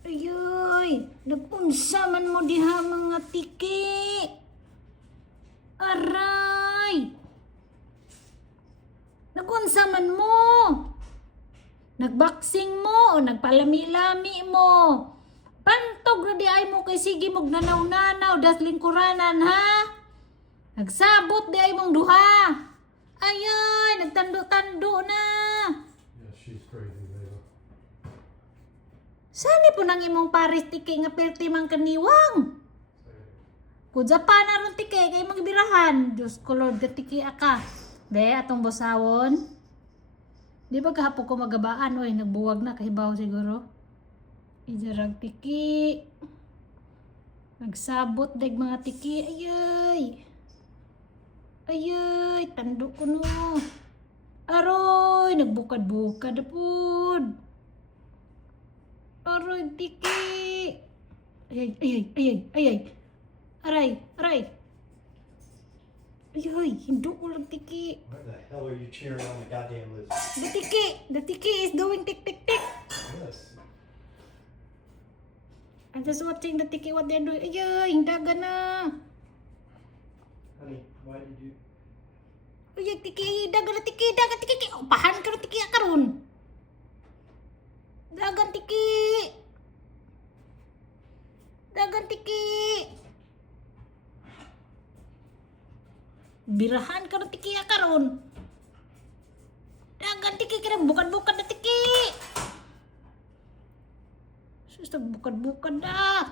Ayoy, nagunsa man mo diha mga tiki. Aray! Nagunsa man mo? Nagboxing mo o nagpalami-lami mo? Pantog na di ay mo kay sige mog nanaw-nanaw das lingkuranan ha? Nagsabot di ay mong duha. Ayoy, nagtando-tando na. Yeah, she's crazy, Layla. Sani po nang imong pares tiki nga perti mang kaniwang? Kudza pa na ron tiki kay magbirahan. Diyos ko Lord, gatiki aka. Be, atong bosawon. Di ba kahapon ko magabaan? Oy, nagbuwag na kahibaw siguro. Ijarag tiki. Nagsabot dag mga tiki. Ayay. Ayay, tando ko no. Aroy, nagbukad-bukad pud. Aroy, tiki. Ayay, ayay, ayay, ayay. Aray, aray. Ayay, hindo ko lang tiki. What the hell are you cheering on the goddamn lizard? The tiki is doing tick, tick, tick. Yes. I'm just watching the tiki what they're doing. Ayay, hindaga na. Honey, why did you... Ayay, tiki, daga na tiki, daga tiki. Upahan ka na tiki akaron. Dagan tiki. Dagan tiki. Birahan ka na tiki akaron. Dagan tiki ka na bukad-bukad na tiki. Sus, bukad-bukad na.